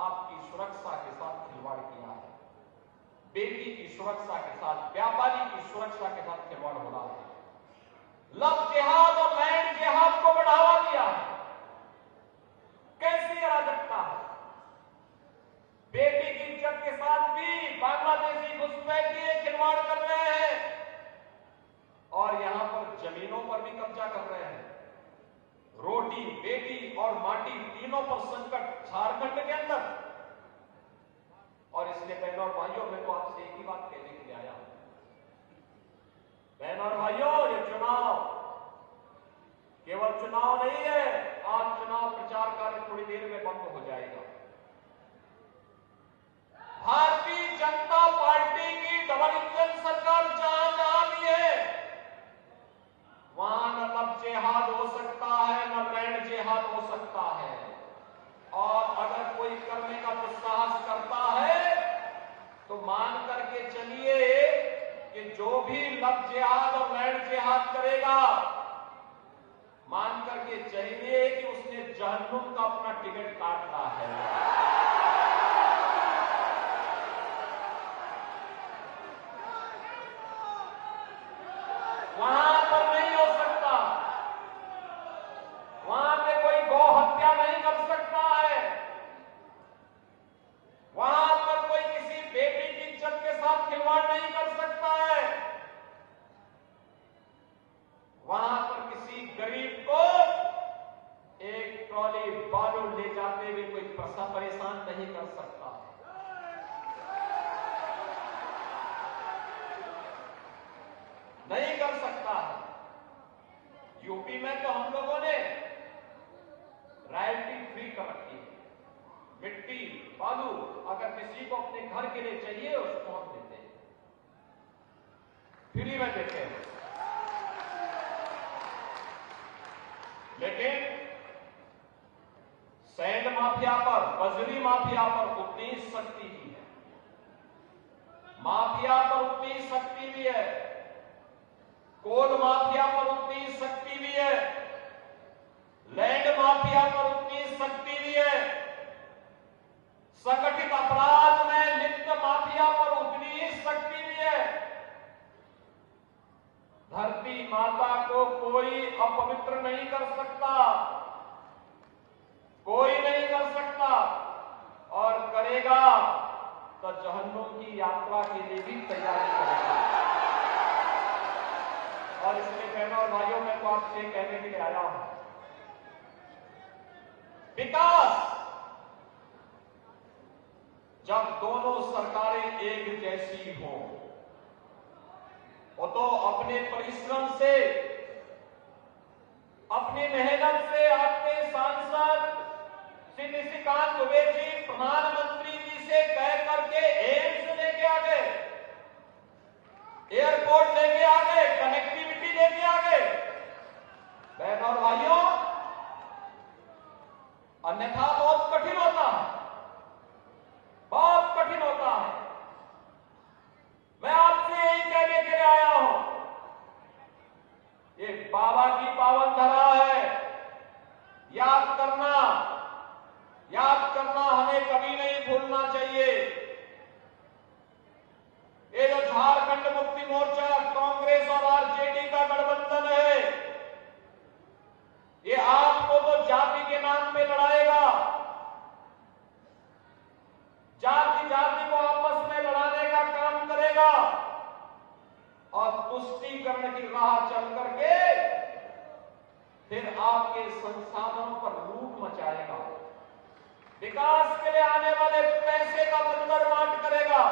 आपकी सुरक्षा के साथ खिलवाड़ किया है, बेटी की सुरक्षा के साथ, व्यापारी की सुरक्षा के साथ खिलवाड़ हो रहा है, लव जिहाद और लैंड जिहाद को बढ़ावा दिया है। कैसी अराजकता है। बेटी की इज्जत के साथ भी बांग्लादेशी घुसपैठिए खिलवाड़ कर रहे हैं और यहां पर जमीनों पर भी कब्जा कर रहे हैं। रोटी, बेटी और माटी तीनों पर संकट झारखंड के अंदर। और इसलिए बहनों और भाइयों, मैं तो आपसे एक ही बात कहने के लिए आया हूं। बहनों और भाइयों, ये चुनाव केवल चुनाव नहीं है। आज चुनाव प्रचार कार्य थोड़ी देर में बंद हो जाएगा। भारतीय जनता पार्टी की डबल इंजन सरकार जहां जहां भी है, वहां न लव जिहाद हो सकता है, न लैंड जिहाद हो सकता है। और अगर कोई करने का दुस्साहस करता है तो मान करके चलिए कि जो भी लव जिहाद और लैंड जिहाद करेगा, मान करके चाहिए कि उसने जहन्नुम का अपना टिकट काटना है। वहां पर नहीं हो सकता, वहां पे कोई गौ हत्या नहीं कर सकता है, वहां पर कोई किसी बेटी की इज्जत के साथ खिलवाड़ नहीं कर सकता है, वहां पर किसी गरीब को एक ट्रॉली बालू ले जाते हुए कोई परेशान नहीं कर सकता। नहीं कर सकता है। यूपी में तो हम लोगों ने रॉयल्टी फ्री कर रखी है। मिट्टी, बालू अगर किसी को अपने घर के लिए चाहिए उसको हम देते हैं, फ्री में देते हैं। लेकिन सैंड माफिया पर, बजरी माफिया पर उतनी शक्ति भी है, माफिया पर उतनी शक्ति भी है, कोल माफिया पर उतनी शक्ति भी है, लैंड माफिया पर उतनी शक्ति भी है, संगठित अपराध में लिप्त माफिया पर उतनी ही शक्ति भी है। धरती माता को कोई अपवित्र नहीं कर सकता, कोई नहीं कर सकता, और करेगा तो जहन्नुम की यात्रा के लिए भी तैयारी करेगा। और इसलिए बहनों और भाइयों, मैं तो आपसे कहने के लिए आया हूं, विकास जब दोनों सरकारें एक जैसी हों, वो तो अपने परिश्रम से, अपनी मेहनत से आपके सांसद श्री निशिकांत दुबे जी प्रधानमंत्री जी से कह करके एम्स लेके आ गए, एयरपोर्ट लेके आ गए, कनेक्टिविटी लेके आ गए। बहनों और भाइयों, अन्यथा बहुत कठिन होता है, बहुत कठिन होता है। मैं आपसे यही कहने के लिए आया हूं, ये बाबा की पावन धरा है, याद करना हमें कभी नहीं भूलना चाहिए। ये जो झारखंड मुक्ति मोर्चा, कांग्रेस और आरजेडी का गठबंधन है, ये आपको तो जाति के नाम पे लड़ाएगा, जाति जाति को आपस में लड़ाने का काम करेगा और तुष्टीकरण की राह चल करके फिर आपके संसाधनों पर लूट मचाएगा, विकास के लिए आने वाले पैसे का बंदरबांट करेगा,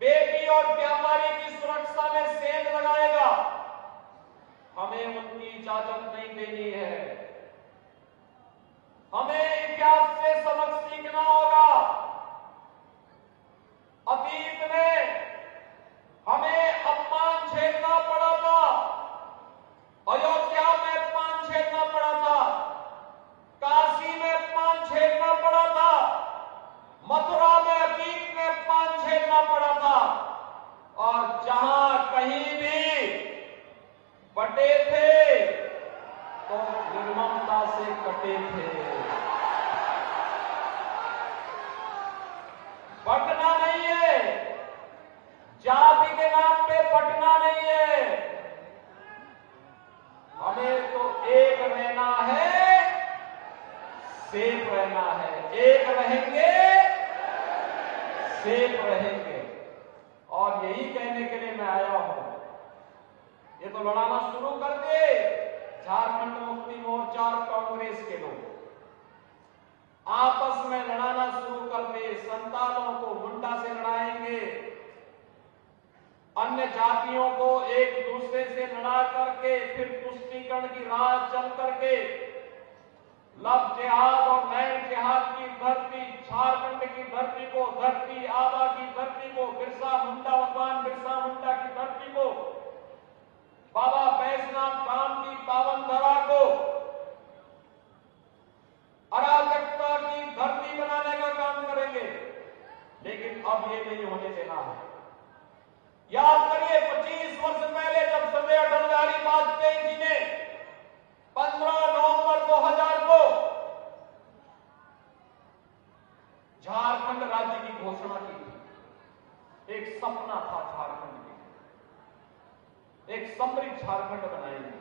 बेटी और व्यापारी की सुरक्षा में सेंध लगाएगा। हमें उनकी इजाजत नहीं देनी है। हमें इतिहास से सबक सीखना होगा। अतीत में हमें अपमान झेलना पड़ा था, अयोध्या में अपमान झेलना पड़ा था, काशी में अपमान झेलना पड़ा था, मथुरा में अतीत में अपमान झेलना पड़ा था, और जहां कहीं भी बटे थे है, एक रहेंगे सेफ रहेंगे। और यही कहने के लिए मैं आया हूं। ये तो लड़ाना शुरू कर दे झारखंड मुक्ति मोर्चा और कांग्रेस के लोग, आपस में लड़ाना शुरू कर दे। संतालों को मुंडा से लड़ाएंगे, अन्य जातियों को एक दूसरे से लड़ा करके फिर तुष्टीकरण की राह चल करके लव जिहाद और लैंड जिहाद की धरती, झारखंड की धरती को, धरती आबा की धरती को, बिरसा मुंडा, भगवान बिरसा मुंडा की धरती को, बाबा बैजनाथ धाम की पावन धरा को अराजकता की धरती बनाने का काम करेंगे। लेकिन अब ये नहीं होने देना है। याद करिए 25 वर्ष पहले जब सर्दार अटल बिहारी वाजपेयी जी ने 15 नवंबर 2000 को झारखंड राज्य की घोषणा की थी। एक सपना था झारखंड के, एक समृद्ध झारखंड बनाएंगे,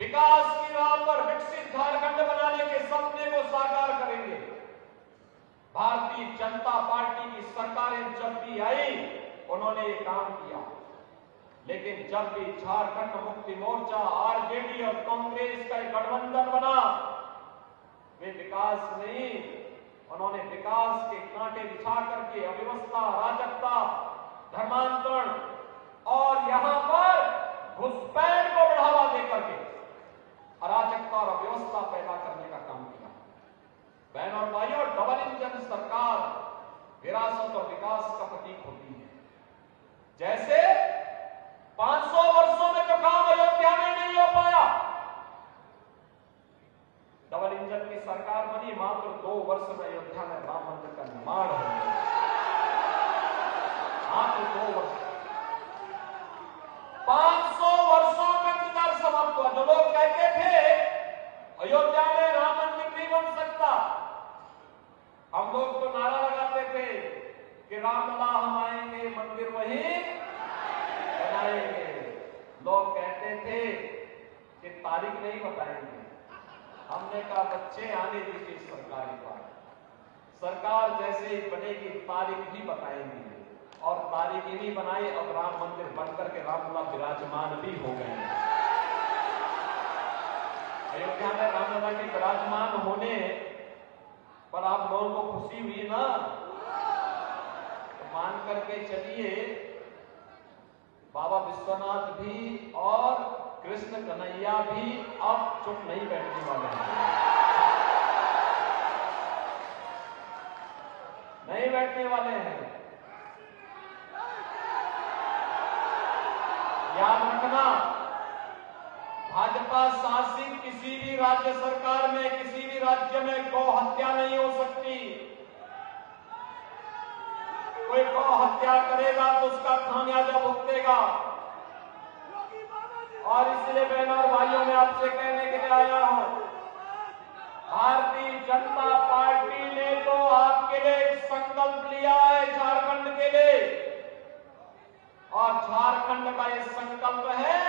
विकास की राह पर विकसित झारखंड बनाने के सपने को साकार करेंगे। भारतीय जनता पार्टी की सरकारें जब भी आई उन्होंने ये काम किया, लेकिन जब भी झारखंड मुक्ति मोर्चा, आरजेडी और कांग्रेस का एक गठबंधन बना, वे विकास नहीं, उन्होंने विकास के कांटे बिछा करके अव्यवस्था, अराजकता, धर्मांतरण और यहां पर घुसपैठ को बढ़ावा देकर के अराजकता और अव्यवस्था पैदा करने का काम किया। बहनों और भाइयों, डबल इंजन सरकार विरासत और विकास का प्रतीक होती है। जैसे 500 वर्षों में जो काम अयोध्या में नहीं हो पाया, डबल इंजन की सरकार बनी, मात्र 2 वर्ष में अयोध्या में राम मंदिर का निर्माण हो गया। मात्र 2 वर्ष, 500 वर्षों में इंतजार समाप्त हुआ। जो लोग कहते थे अयोध्या में राम मंदिर नहीं बन सकता, हम लोग तो नारा लगाते थे कि रामलला हम आएंगे, मंदिर वहीं बनाएंगे। लोग कहते थे कि तारीख नहीं बताएंगे। हमने कहा बच्चे आने दीजिए सरकारी पर, सरकार जैसे ही बनेगी तारीख भी बताएंगे। और तारीख ही नहीं बनाई, अब राम मंदिर बनकर के रामलला विराजमान भी हो गए हैं। अयोध्या में रामलला के विराजमान होने पर आप लोगों को खुशी हुई ना? तो मान करके चलिए बाबा विश्वनाथ भी और कृष्ण कन्हैया भी अब चुप नहीं बैठने वाले हैं, नहीं बैठने वाले हैं। याद रखना, भाजपा शासित किसी भी राज्य सरकार में, किसी भी राज्य में गौ हत्या नहीं हो सकती। कोई गौ हत्या करेगा तो उसका खामियाजा भुगतेगा। और इसलिए बहनों और भाइयों, मैं आपसे कहने के लिए आया हूं, भारतीय जनता पार्टी ने तो आपके लिए एक संकल्प लिया है झारखंड के लिए, और झारखंड का ये संकल्प है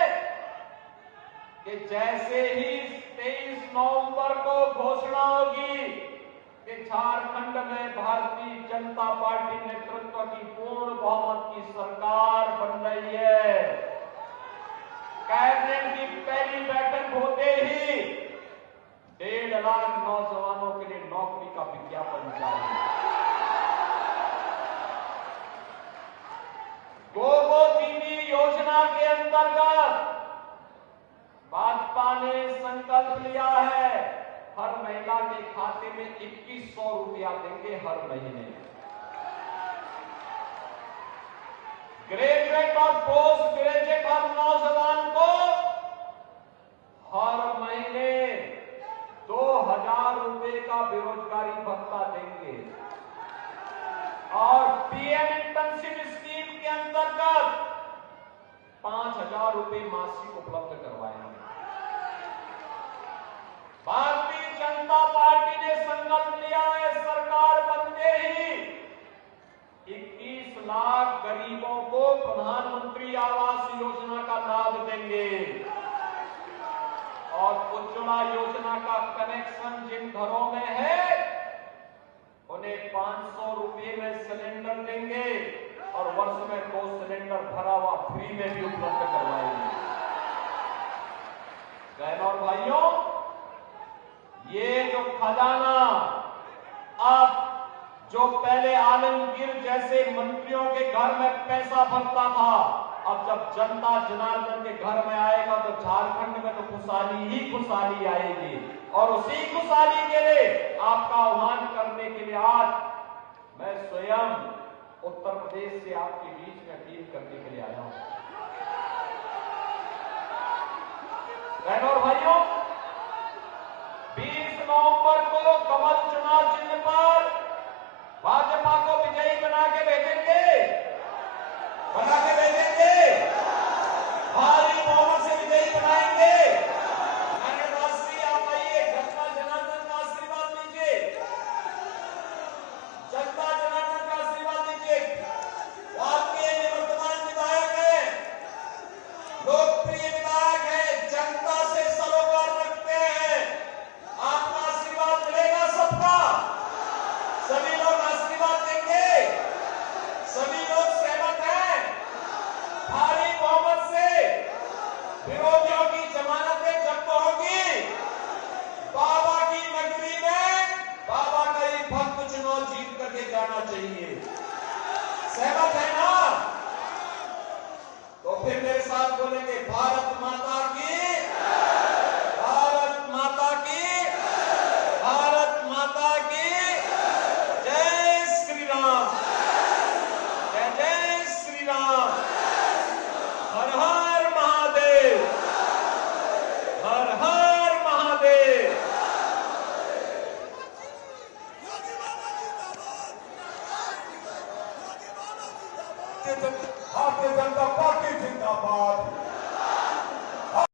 कि जैसे ही 23 नवंबर को घोषणा होगी कि झारखंड में भारतीय जनता पार्टी नेतृत्व की पूर्ण बहुमत की सरकार बन रही है, कैबिनेट की पहली बैठक होते ही 1.5 लाख नौजवानों के लिए नौकरी का विज्ञापन जारी। गोगो दीदी योजना के अंतर्गत भाजपा ने संकल्प लिया है, हर महिला के खाते में 2100 रुपया देंगे हर महीने। ग्रेजुएट और पोस्ट ग्रेजुएट हर नौजवान को हर महीने 2000 रुपए का बेरोजगारी भत्ता देंगे। और पीएम इंटर्नशिप स्कीम के अंतर्गत 5000 रुपए मासिक उपलब्ध करवाएंगे। भारतीय जनता पार्टी ने संकल्प लिया है, सरकार बनते ही 21 लाख गरीबों को प्रधानमंत्री आवास योजना का लाभ देंगे। और उज्ज्वला योजना का कनेक्शन जिन घरों में है जो पहले आलमगीर जैसे मंत्रियों के घर में पैसा भरता था, अब जब जनता जनार्दन के घर में आएगा तो झारखंड में तो खुशहाली ही खुशहाली आएगी। और उसी खुशहाली के लिए आपका आह्वान करने के लिए आज मैं स्वयं उत्तर प्रदेश से आपके बीच में अपील करने के लिए आया हूं। बहनों और भाइयों, 20 नवंबर को कमल चुनाव चिन्ह पर भाजपा को विजयी बना के भेजेंगे, भारी बहुमत से विजयी बनाएंगे। अरे राष्ट्रीय आप आइए, जनता जनार्दन का आशीर्वाद लीजिए, जनता जनार्दन का आशीर्वाद लीजिए। आपके निवर्तमान विधायक है, लोकप्रिय विधायक है, जनता से सरोकार रखते हैं, आपका आशीर्वाद मिलेगा सबका। सभी लोग आशीर्वाद देंगे, सभी लोग सहमत हैं। भारी बहुमत से विरोधियों की जमानतें जब्त होगी। बाबा की नगरी में बाबा का एक भक्त चुनाव जीत करके जाना चाहिए। सहमत है ना?